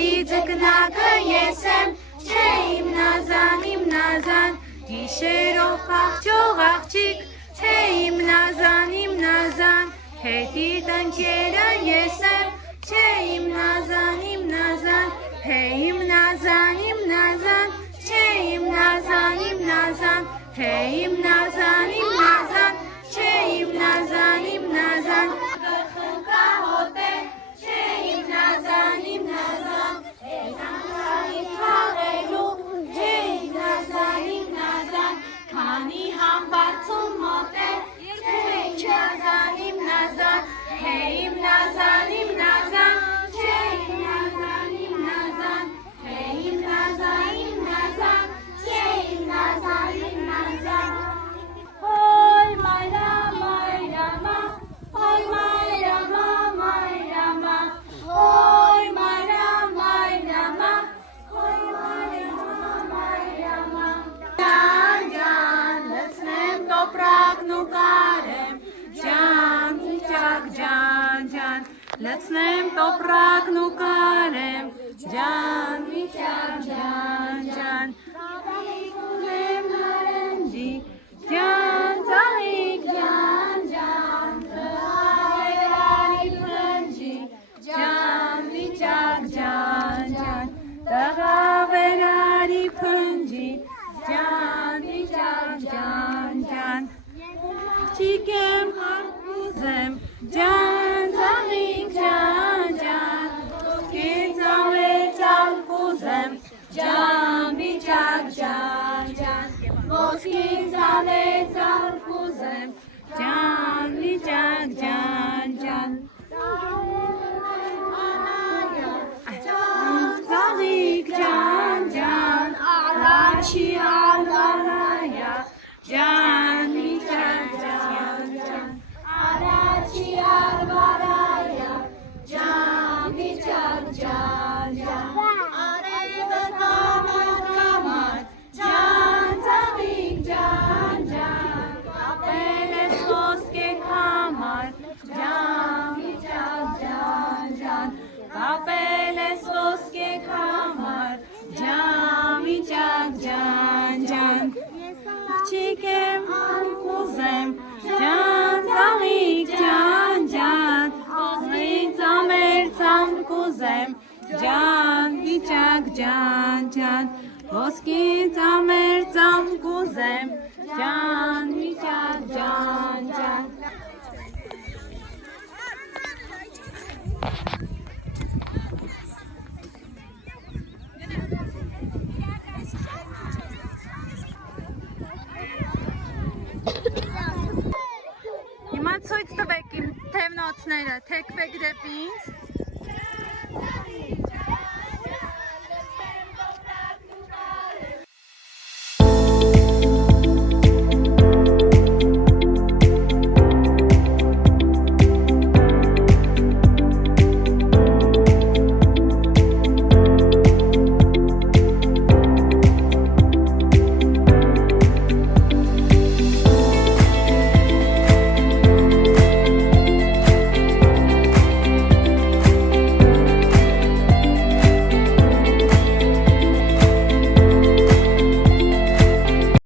Արի ձկնակը ես եմ, չէ իմ նազան, գիշերով փախչող աղջիկ, չէ իմ նազան, հետիտ ընկերը ես եմ, չէ իմ նազան, հե իմ նազան, չէ իմ նազան, հե իմ նազան, չէ իմ նազան, գխնկա հոտե, չէ իմ նազան, հետանքանի թաղելու, չէ իմ նազան, քանի համբարձում մոտ է, չէ իմ նազան, հե իմ նազան, չէ իմ նազան, հե իմ նազան, չէ իմ նազան, Հոյ մայրամա, հոյ մայրամա, հոյ մայրամա, հոյ մայրամա, Ջան, լցնեմ տոպրակն ու կարեմ, ջան, իջակ ջան, լցնեմ տոպրակն ու կարեմ, ջան, իջակ ջան, ունեմ նարնջի, ջան, ծաղիկ ջան, տղավերարի փնջի, ջան, իջակ ջան, տղավերարի փնջի, ջան, իջակ ջան, աղջիկ եմ հարկուզեմ, ջան, ծաղիկ ջան, ոսկի ծամեր ծալկուզեմ, ջան, իջակ ջան, ոսկի ծամեր ծալկուզեմ, ջան, իջակ ջան, ծաղիկ ջան, առաջի ալվանայա, ջան, իջակ ջան, առաջի ալվանայա, ջան, իջակ ջան, արևը կամար, ջան, ծաղիկ ջան, կապել ես ոսկեկ համար, ջան, իջակ ջան, կապել ես ոսկեկ համար, ջան, իջակ ջան, աղջիկ եմ հարկուզեմ, ջան, ծաղիկ ջան, ոսկի ծամեր ծալկուզեմ, ջան, իջակ ջան, ոսկի ծամեր ծալկուզեմ, ջան, իջակ ջան, Հիմա ցույց տվեք իմ թևնոցները, թեքվեք դեպի ինձ,